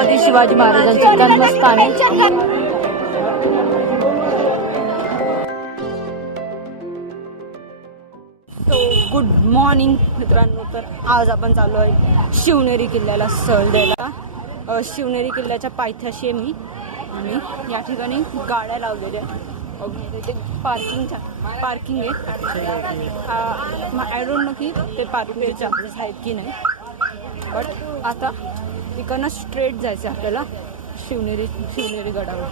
छत्रपती शिवाजी महाराजांचे जन्मस्थान आहे. गुड मॉर्निंग मित्रांनो. तर आज आपण चाललो आहे शिवनेरी किल्ल्याला सहल द्यायला. शिवनेरी किल्ल्याच्या पायथ्याशी आहे मी आणि या ठिकाणी गाड्या लावलेल्या इथे पार्किंग आहे. आय डोंट नो की ते पार्किंगचे चार्जेस आहेत की नाही, बट आता इकडनं स्ट्रेट जायचं आपल्याला शिवनेरी गडावर.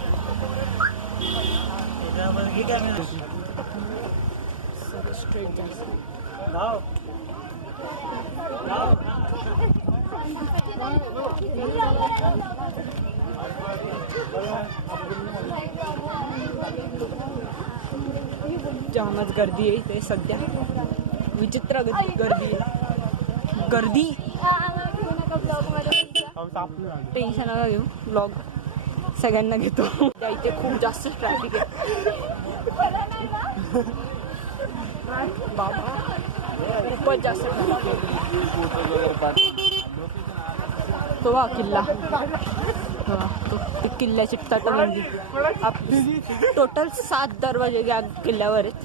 स्ट्रेट जायचं. जामच गर्दी आहे इथे सध्या, विचित्र गर्दी. टेन्शन नका घेऊ, ब्लॉग सगळ्यांना घेतो. इथे खूप जास्त ट्रॅफिक आहे बाबा, खूपच जास्त ट्रॅफिक आहे. तो हा किल्ला, तो किल्ल्याची तटबंदी. टोटल 7 दरवाजे या किल्ल्यावर आहेत.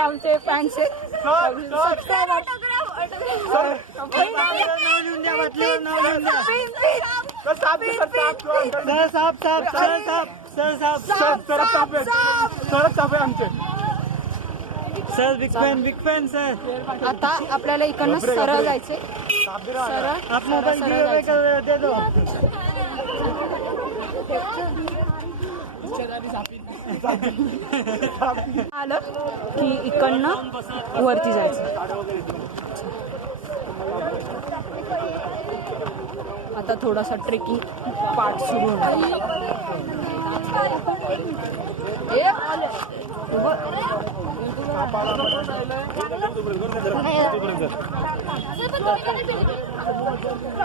आमचे fans sir big fan sir. आता आपल्याला इकडनं सरळ जायचंय. आलं की इकडनं वरती जायचं. आता थोडासा ट्रेकिंग पार्ट सुरू होणार.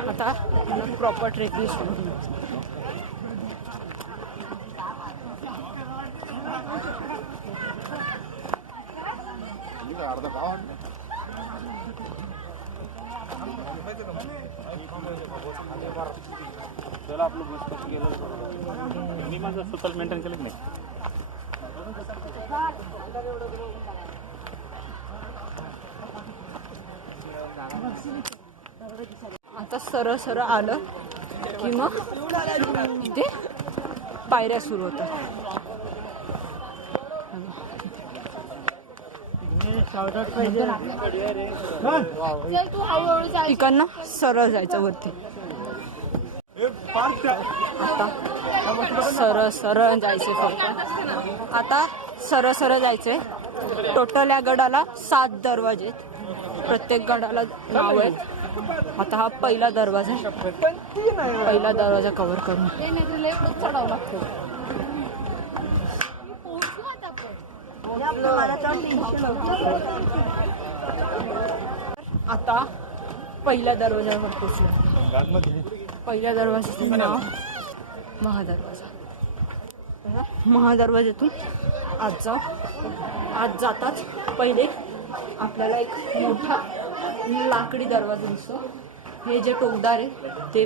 आता प्रॉपर ट्रेकिंग सुरू होणार. चला आपलं बस कसं गेलं मी माझं स्वतः मेंटेन केलं नाही. आता सरळ आलं की मग इथे पायऱ्या सुरू होतात. इकडनं सरळ जायचं वरती. आता सरळ जायचंय फक्त. आता सरळ जायचंय. टोटल या गडाला 7 दरवाजे आहेत. प्रत्येक गडाला नाव आहेत. आता हा पहिला दरवाजा आहे. पहिला दरवाजा कव्हर करून चढावं लागतं. आता पहिल्या दरवाजावर पोहोचलो. पहिल्या दरवाजाचं नाव महादरवाजा. महादरवाज्यातून आज जाताच पहिले आपल्याला एक मोठा लाकडी दरवाजा दिसतो. हे जे टोकदार आहे ते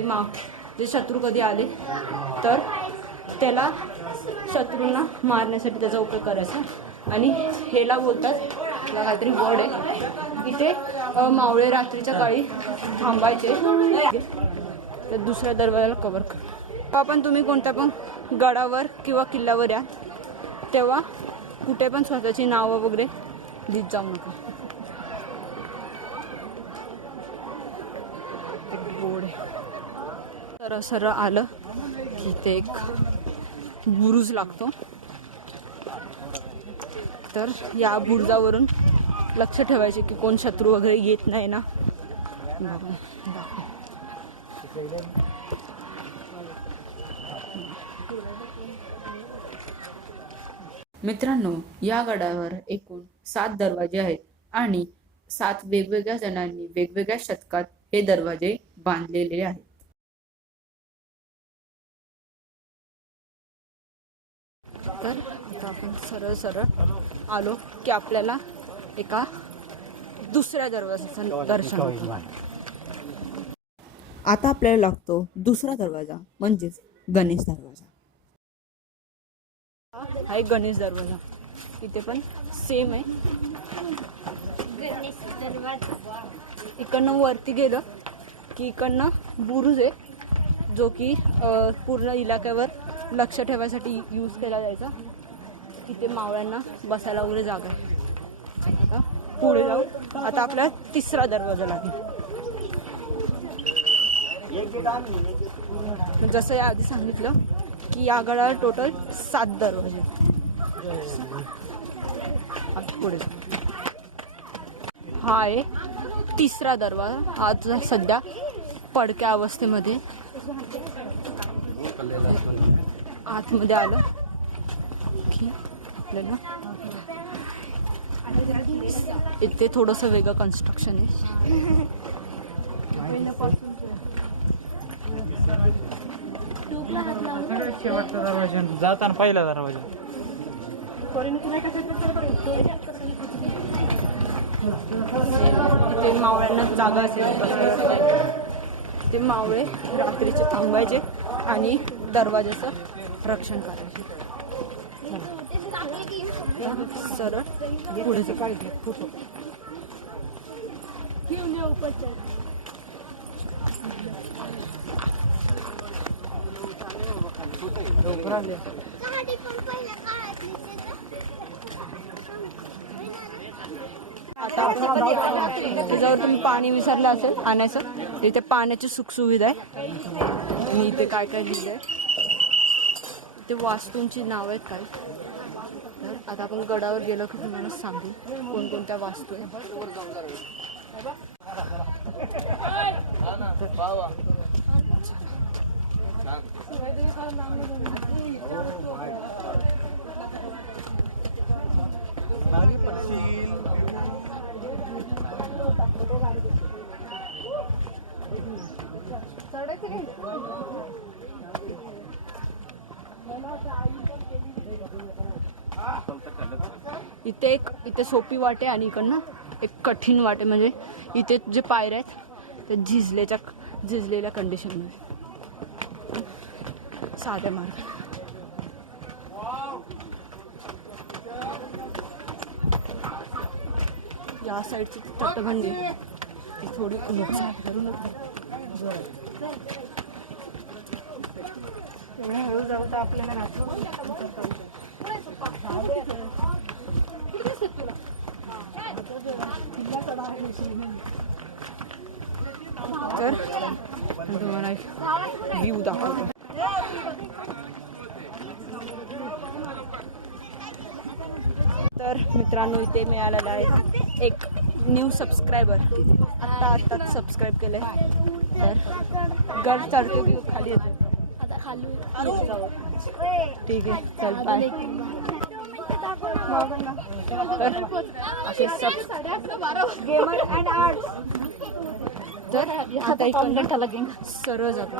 जे शत्रू कधी आले तर त्याला शत्रूंना मारण्यासाठी त्याचा उपयोग करायचा. आणि हेला बोलतात, त्याला काहीतरी वर्ड आहे. इथे मावळे रात्रीच्या काळी थांबायचे. तर दुसऱ्या दरवाजाला कव्हर कर. आपण तुम्ही कोणत्या पण गडावर किंवा किल्ल्यावर या तेव्हा कुठे पण स्वतःची नावं वगैरे लिहित जाऊ नका. बोर्ड आहे. सरळ आलं की ते एक बुरुज लागतो. तर या बुरुजावरून लक्ष ठेवायचे की कोण शत्रू वगैरे येत नाही ना. मित्रांनो, या गडावर एकूण 7 दरवाजे आहेत आणि 7 वेगवेगळ्या जणांनी वेगवेगळ्या शतकात हे दरवाजे बांधलेले आहेत. तर आता आपण सरळ आलो की आपल्याला एका दुसऱ्या दरवाजाचं दर्शन होतं. आता आपल्याला लागतो दुसरा दरवाजा म्हणजेच गणेश दरवाजा. हा एक गणेश दरवाजा, इथे पण सेम आहे. इकडनं वरती गेलं की इकडनं बुरुज आहे, जो की पूर्ण इलाक्यावर लक्ष ठेवायसाठी यूज केला जायचा. इथे मावळ्यांना बसायला वगैरे जागा आहे. आता पुढे जाऊ. आता आपल्याला तिसरा दरवाजा लागेल. जसं या आधी सांगितलं की या गडाला टोटल 7 दरवाजे. पुढे हा आहे तिसरा दरवाजा. आज सध्या पडक्या अवस्थेमध्ये आतमध्ये आलं की आपल्याला इथे थोडंसं वेगळं कन्स्ट्रक्शन आहे. शेवटचा दरवाजा जाताना पहिला दरवाजा. ते मावळ्यांना जागा असेल ते मावळे रात्रीचे थांबायचे आणि दरवाजाचं रक्षण करायचे. सरळ पुढे काढले. आता त्याच्यावर तुम्ही पाणी विसरलं असेल आणायचं. इथे पाण्याची सुखसुविधा आहे. आणि इथे काय काय लिहिलं आहे ते वास्तूंची नाव आहेत काय. तर आता आपण गडावर गेलो की तुम्हाला सांगेल कोणकोणत्या वास्तू आहे. इथे सोपी वाटे आणि इकडनं एक कठीण वाटे. म्हणजे इथे जे पायऱ्या आहेत ते झिजलेल्या कंडिशनमध्ये. साध्या मार्ग या साईडची तटबंदी ती थोडी नुकसान करू नका. एवढ्या हळू जाऊ तर आपल्याला तर तुम्हाला व्ह्यू दाखवतो. तर मित्रांनो इथे मिळालेला आहे एक न्यू सबस्क्रायबर. आत्ताच सबस्क्राईब केलंय. तर गड चढतो की खाली येतो. ठीक आहे चल बाय. तर असे गेमर अँड आर्ट्स. तर आता इकडनं सरळ जातो.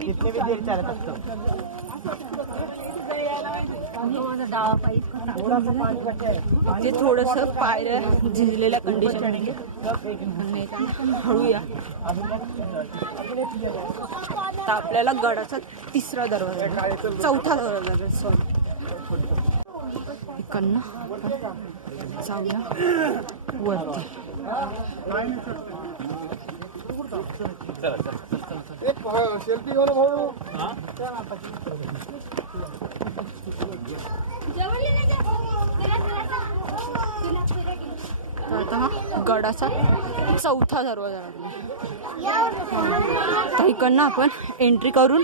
कितने भी देर चला सकता ते थोडंसं पायऱ्या झिजलेल्या कंडिशन हळू या. तर आपल्याला गडाचा तिसरा दरवाजा चौथा दरवाजा सॉरी इकडनं जाऊया वरती. आता हा गडाचा चौथा दरवाजा लागला. तर इकडनं आपण एंट्री करून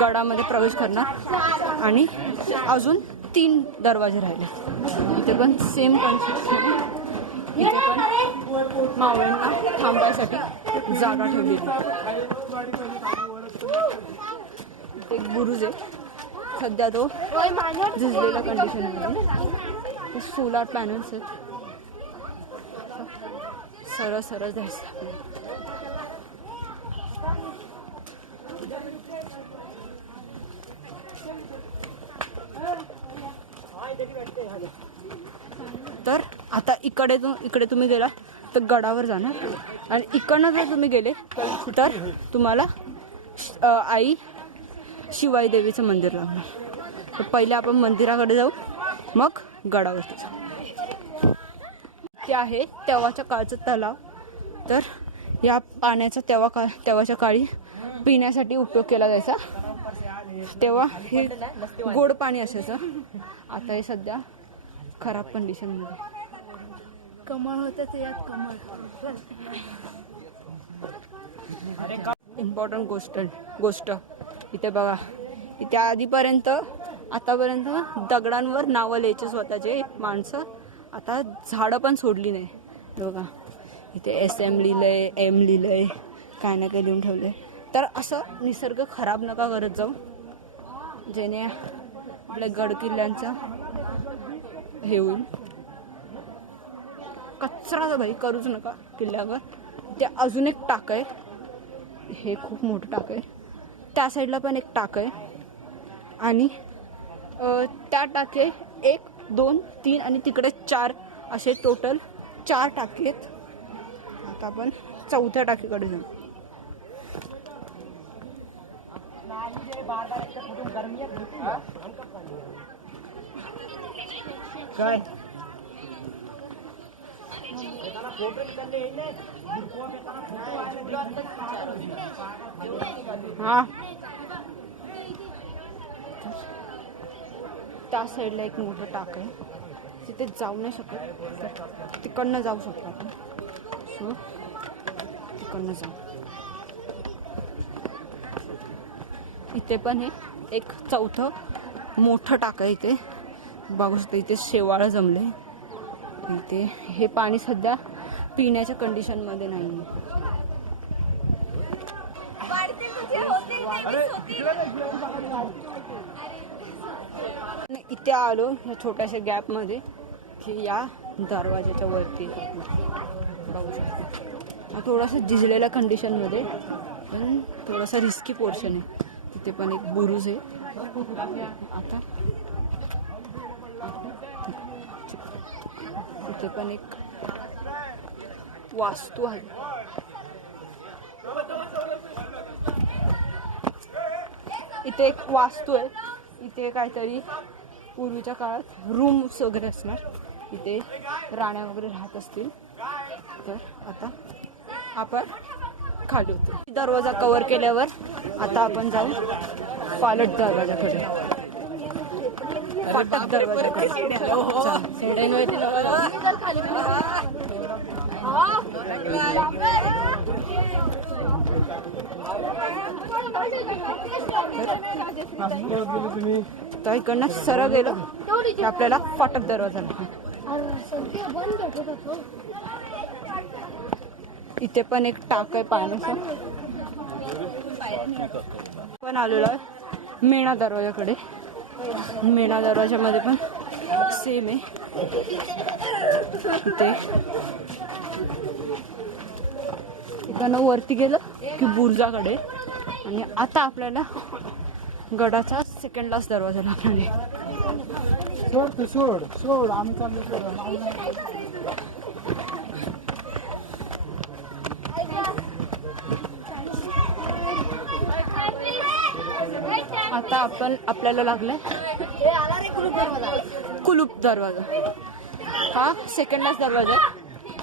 गडामध्ये प्रवेश करणार आणि अजून 3 दरवाजे राहिले. इथे पण सेम कन्स्ट्रक्शन. इथे पण मावळ्यांना थांबायसाठी जागा ठेवलेली. एक बुरुज आहे. सध्या तो झिजलेल्या कंडिशनमध्ये. सोलार पॅनल्स आहेत. सरळ सरळ जायचं. तर आता इकडे तुम्ही गेला तर गडावर जाणार आणि इकडनं जर तुम्ही गेले तर तुम्हाला आई शिवाई देवीचं मंदिर लागणार. तर पहिले आपण मंदिराकडे जाऊ, मग गडावरती जाऊ. ते आहे तेव्हाच्या काळचं तलाव. तर या पाण्याचा तेव्हाच्या काळी पिण्यासाठी उपयोग केला जायचा. तेव्हा हे गोड पाणी असायचं. आता हे सध्या खराब कंडिशनमध्ये. कमळ होतं ते यात कमळ. इम्पॉर्टंट गोष्ट इथे बघा. इथे आतापर्यंत दगडांवर नावं लिहायचे स्वतःचे माणसं. आता झाडं पण सोडली नाही. बघा इथे SM लिहिलंय, M लिहिलंय, काय ना काय लिहून ठेवलंय. तर असं निसर्ग खराब नका करत जाऊ, जेणे आपल्या गड किल्ल्यांचा हे होईल. कचरा भाई करूच नका किल्ल्यावर. ते अजून एक टाक आहे, हे खूप मोठं टाक आहे. त्या साईडला पण एक टाक आहे आणि त्या टाके 1, 2, 3 आणि तिकडे 4 असे टोटल 4 टाके आहेत. आता आपण 4थ्या टाकीकडे जाऊ. काय हा त्या साईडला एक मोठं टाक आहे. तिथे जाऊ नाही शकत, तर तिकडनं जाऊ शकतो आपण. सो तिकडनं जाऊ. इथे पण हे एक 4थं मोठं टाक आहे. इथे बघू शकतो. इथे शेवाळं जमले. इथे हे पाणी सध्या पिण्याच्या कंडिशनमध्ये नाही. इथे आलो या छोट्याशा गॅपमध्ये की या दरवाजाच्या वरती बघू शकतो. थोडासा झिजलेल्या कंडिशनमध्ये, पण थोडासा रिस्की पोर्शन आहे. तिथे पण एक बुरुज आहे. आता इथे पण एक वास्तू आहे. इथे एक वास्तू आहे. इथे काहीतरी पूर्वीच्या काळात रूम्स वगैरे असणार. इथे राण्या वगैरे राहत असतील. तर आता आपण खाली होतो. दरवाजा कव्हर केल्यावर आता आपण जाऊ फाटक दरवाजाकडे. फाटक दरवाजाकडे तर इकडनं सरळ गेलो की आपल्याला फाटक दरवाजा लागतो. इथे पण एक टाक आहे पाण्याचा. पण आलेलो आहे मेणा दरवाजाकडे. मेणा दरवाजामध्ये पण सेम आहे. इथे इकडनं वरती गेलं की बुर्जाकडे. आणि आता आपल्याला गडाचा सेकंड लास्ट दरवाजा लागणार आहे. सोड आम्ही चाललो. आता आपल्याला लागलाय कुलूप दरवाजा. हा सेकंड लास्ट दरवाजा.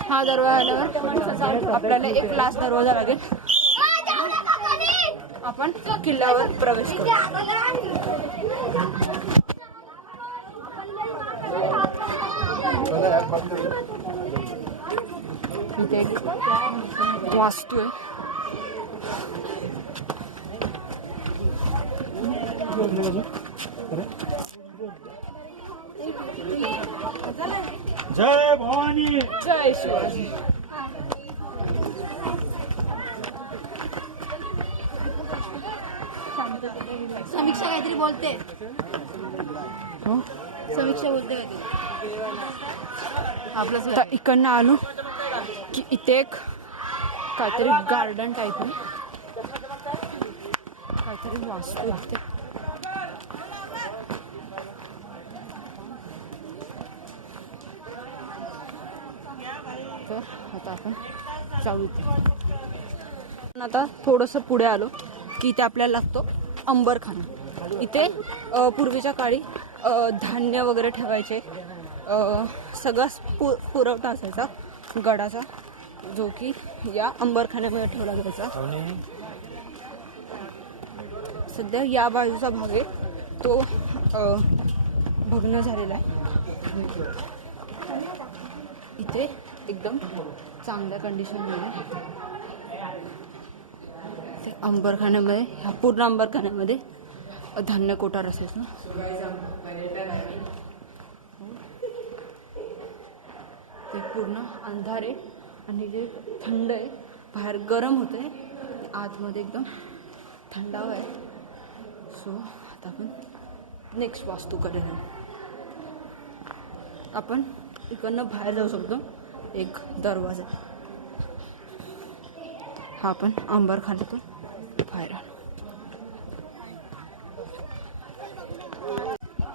हा दरवाजा आल्यावर आपल्याला एक लास्ट दरवाजा लागेल. आपण किल्ल्यावर प्रवेश करू. इथे एक वास्तू आहे. जय भवानी. जय शिवाजी. समीक्षा काहीतरी बोलते. समीक्षा बोलते आपलं. तर इकडनं आलो की इथे एक काहीतरी गार्डन टाईप आहे. काहीतरी वास्तू असते. तर आता आपण जाऊ इथे. आता थोडंसं पुढे आलो की इथे आपल्याला लागतो अंबरखाना. इथे पूर्वीच्या काळी धान्य वगैरे ठेवायचे, सगळाच पुरवठा असायचा गडाचा, जो की या अंबरखान्यामध्ये ठेवला जायचा. सध्या या बाजूचा भाग आहे तो भग्न झालेला आहे. इथे एकदम चांगल्या कंडिशनमध्ये ते अंबरखान्यामध्ये, ह्या पूर्ण अंबरखान्यामध्ये धान्य कोठार असायचं. ते पूर्ण अंधार आहे आणि जे थंड आहे, बाहेर गरम होत आहे, आतमध्ये एकदम थंडावा आहे. सो आता आपण नेक्स्ट वास्तूकडे जाऊ. आपण इकडनं बाहेर जाऊ शकतो. एक दरवाजा, हा आपण अंबरखान्यातून बाहेर आलो.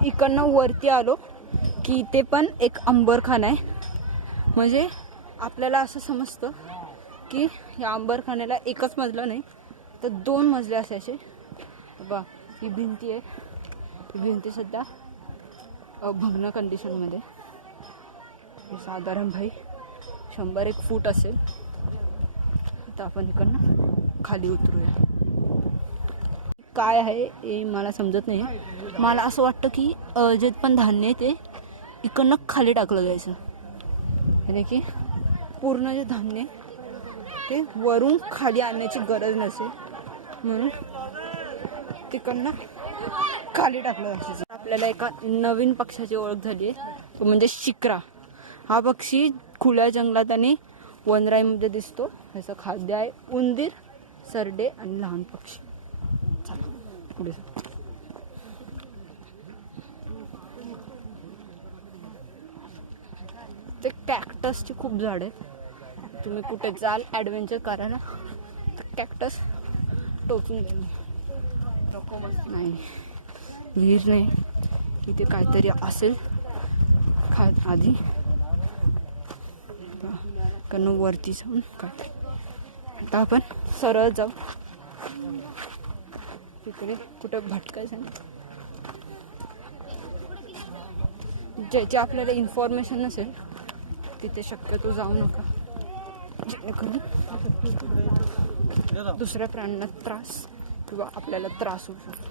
इकडनं वरती आलो की इथे पण एक अंबरखाना आहे. म्हणजे आपल्याला असं समजतं की या अंबरखान्याला एकच मजला नाही तर 2 मजले असायचे. बा ही भिंती आहे, ही भिंती सध्या भग्न कंडिशनमध्ये. साधारण 100-1 फूट असेल. आता आपण इकडनं खाली उतरूया. काय आहे हे मला समजत नाही. मला असं वाटतं की जे पण धान्य आहे ते इकडनं खाली टाकलं जायचं, यानी की पूर्ण जे धान्य ते वरून खाली आणण्याची गरज नसेल म्हणून तिकडनं खाली टाकलं जायचं. आपल्याला एका नवीन पक्षाची ओळख झाली आहे, तो म्हणजे शिक्रा. हा पक्षी खुल्या जंगलात आणि वनराईमध्ये दिसतो. ह्याचं खाद्य आहे उंदीर, सरडे आणि लहान पक्षी. चला पुढे जाऊ. ते कॅक्टसची खूप झाड आहेत. तुम्ही कुठे जाल ॲडव्हेंचर करायला तर कॅक्टस टोचून देईल. नाही, विहीर नाही, इथे काहीतरी असेल आधी. कारण वरती जाऊन काय. आता आपण सरळ जाऊ. तिकडे कुठे भटकायचं नाही. ज्याची आपल्याला इन्फॉर्मेशन नसेल तिथे शक्यतो जाऊ नका, जेणेकरून दुसऱ्या प्राण्यांना त्रास किंवा आपल्याला त्रास होऊ शकतो.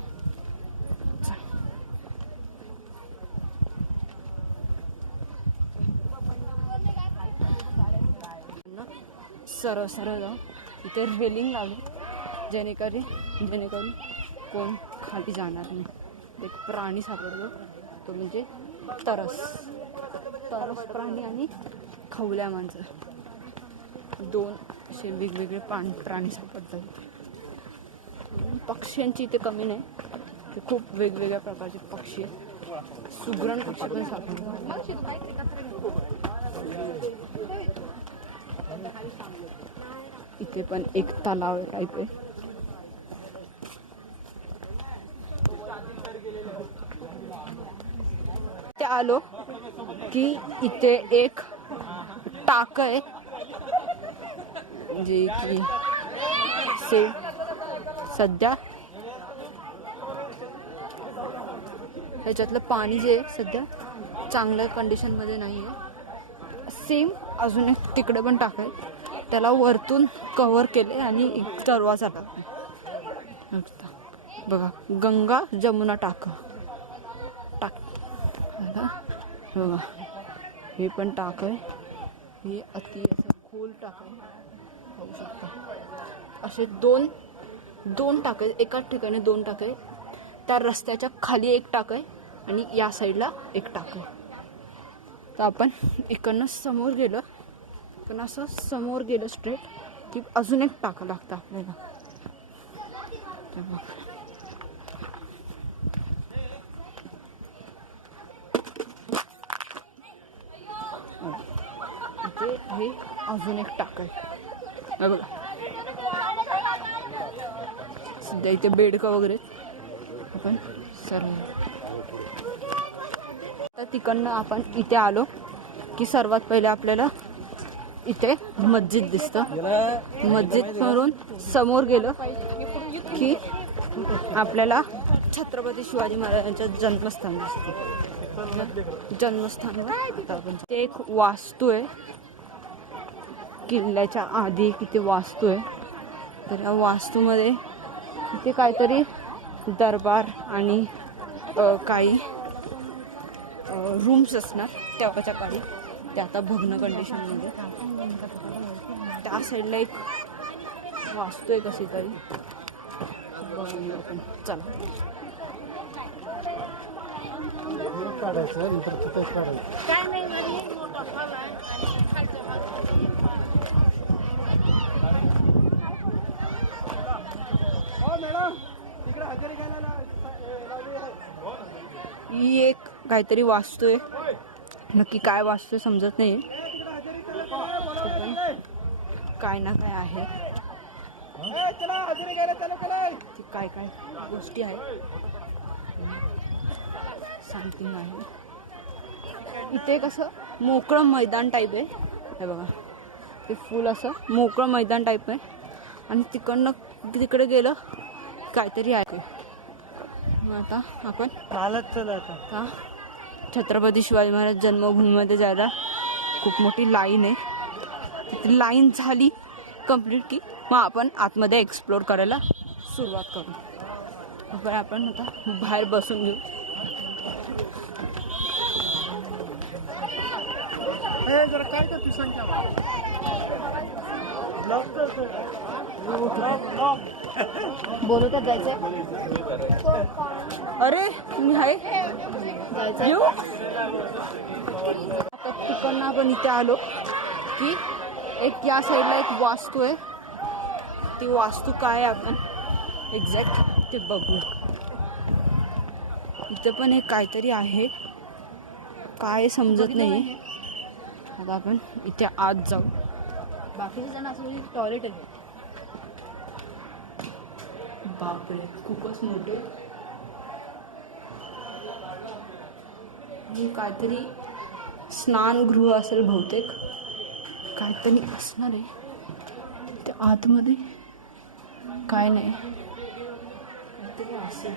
सरळ सरळ जाऊ. इथे रेलिंग लावली जेणेकरून कोण खाली जाणार नाही. एक प्राणी सापडतो, तो म्हणजे तरस प्राणी आणि खवल्या माणसं, 2 असे वेगवेगळे प्राणी सापडतात. पक्ष्यांची इथे कमी नाही, ते खूप वेगवेगळ्या प्रकारचे पक्षी आहेत. सुगरण पक्षी पण सापडतात. इथे पण एक तलाव टाईप आहे. ते आलो की इथे एक टाक आहे, जे की सध्या ह्याच्यातलं पाणी जे आहे सध्या चांगल्या कंडिशनमध्ये नाही आहे. सेम अजून एक तिकडे पण टाक आहे, त्याला वरतून कव्हर केले आणि एक दरवाजा टाकला. बघा, गंगा जमुना टाक बघा, हे पण टाक आहे. हे अति असं खोल टाक आहे, पाहू शकता. असे दोन टाक आहेत, एकाच ठिकाणी 2 टाक आहे. त्या रस्त्याच्या खाली एक टाक आहे आणि या साईडला एक टाक आहे. तर आपण इकडनं समोर गेलं, पण असं समोर गेलं स्ट्रेट की अजून एक टाका लागतं आपल्याला. इथे हे अजून एक टाक आहे बघा. सध्या इथे बेडका वगैरे आपण सर्व. तर तिकडनं आपण इथे आलो की सर्वात पहिले आपल्याला इथे मस्जिद दिसतं. मस्जिदवरून समोर गेलं की आपल्याला छत्रपती शिवाजी महाराजांचं जन्मस्थान दिसतं. जन्मस्थानवर आता आपण ते एक वास्तू आहे. किल्ल्याच्या आधी किती वास्तू आहे. तर या वास्तूमध्ये इथे काहीतरी दरबार आणि काही रूम्स असणार तेव्हाच्या काळी. ते आता भग्न कंडिशनमध्ये. त्या साईडला एक वास्तू आहे कशी तरी. बघूया आपण. चला काढायचं नंतर तिथंच काढायचं. ही एक काहीतरी वास्तू आहे. नक्की काय वास्तू आहे समजत नाही. काय ना काय आहे. काय काय गोष्टी आहेत सांगते नाही. इथे कसं मोकळं मैदान टाईप आहे. हे बघा ते फुल असं मोकळं मैदान टाईप आहे. आणि तिकडनं तिकडे गेलं काहीतरी आहे. मग आता आपण चालत चला आता. छत्रपती शिवाजी महाराज जन्मभूमीमध्ये जायला खूप मोठी लाईन आहे. ती लाईन झाली कंप्लीट की मग आपण आतमध्ये एक्सप्लोर करायला सुरुवात करू. पण आपण आता बाहेर बसून घेऊ. जरा काय करते संख्या बोलवतात जायचंय. अरे मी आहे येऊ. आता तिकडनं आपण इथे आलो की एक या साईडला एक वास्तू आहे. ती वास्तू काय आहे आपण एक्झॅक्ट ते बघू. इथे पण एक काहीतरी आहे. काय समजत नाही. आता आपण इथे आत जाऊ. बाकीचे जण असं टॉयलेट आहे. बापरे खूपच मोठे. काहीतरी स्नानगृह असेल बहुतेक. काहीतरी असणार आहे ते आतमध्ये. काय नाही काहीतरी असेल.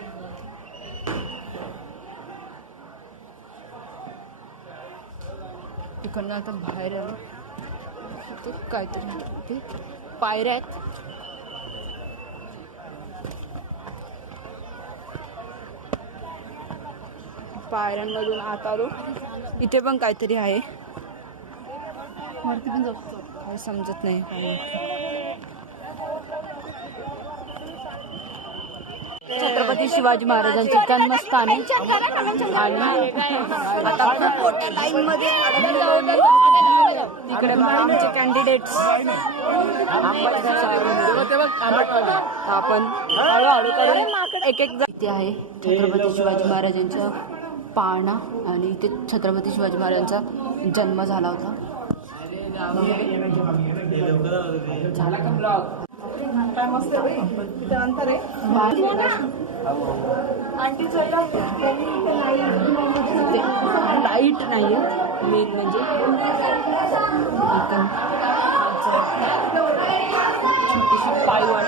तिकडनं आता बाहेर आलो. ते काहीतरी ते पायऱ्या आहेत. पायऱ्यांमधून आत आलो. इथे पण काहीतरी आहे. वरती पण जाऊ. काय समजत नाही काय. छत्रपती शिवाजी महाराजांचे जन्मस्थान आहे. आणि आता खूप मोठ्या लाईन मध्ये तिकडे आमचे कॅन्डिडेट्स आपण हळूहळू करून एक एक. इथे आहे छत्रपती शिवाजी महाराजांचा पाळणा. आणि इथे छत्रपती शिवाजी महाराजांचा जन्म झाला होता. झाला का ब्लॉग. अंतर आहे. लाईट नाही मेन म्हणजे छोटीशी पायवाट.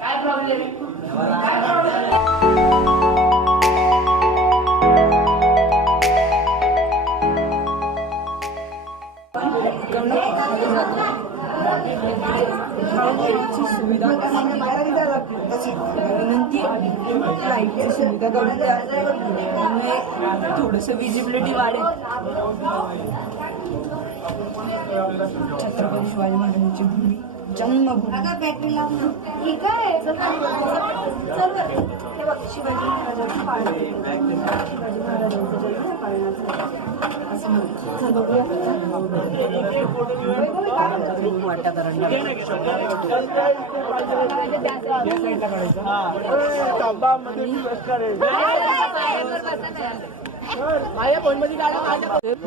काय प्रॉब्लेम आहे. सुविधा विनंती लाईटची सुविधा करून द्या. त्यामुळे थोडंसं विजिबिलिटी वाढेल. छत्रपती शिवाजी महाराजांची भूमी जन्मभूमी. शिवाजी महाराजांचं पाळणं. शिवाजी महाराजांचं जन्म पाळण्याचं असं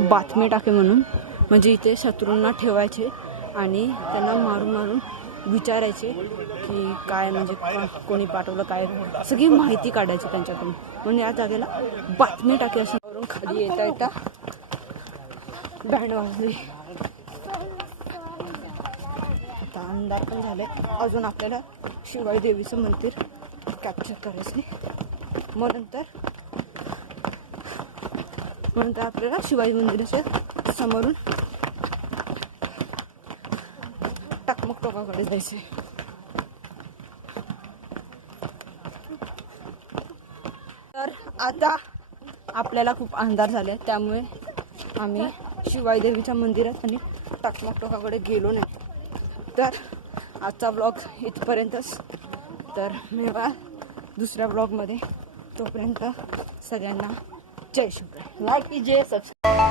बातमी टाके म्हणून. म्हणजे इथे शत्रूंना ठेवायचे आणि त्यांना मारून मारून विचारायचे की काय म्हणजे कोणी पाठवलं काय, सगळी माहिती काढायची त्यांच्याकडून. म्हणून या जागेला बातमी टाकी असं वरून खाली येता येता बँड वाजली. आता अंधार पण झाले. अजून आपल्याला शिवाई देवीचं मंदिर कॅप्चर करायचं आहे. मग नंतर आपल्याला शिवाजी मंदिराच्या समोरून टकमक टोकाकडे जायचं आहे. तर आता आपल्याला खूप अंधार झाले, त्यामुळे आम्ही शिवाई देवीच्या मंदिरात आणि टकमक टोकाकडे गेलो नाही. तर आजचा ब्लॉग इथपर्यंतच. तर मिळवा दुसऱ्या ब्लॉगमध्ये. तोपर्यंत सगळ्यांना जय शिवराय. लाईक कीजिए, सब्सक्राइब.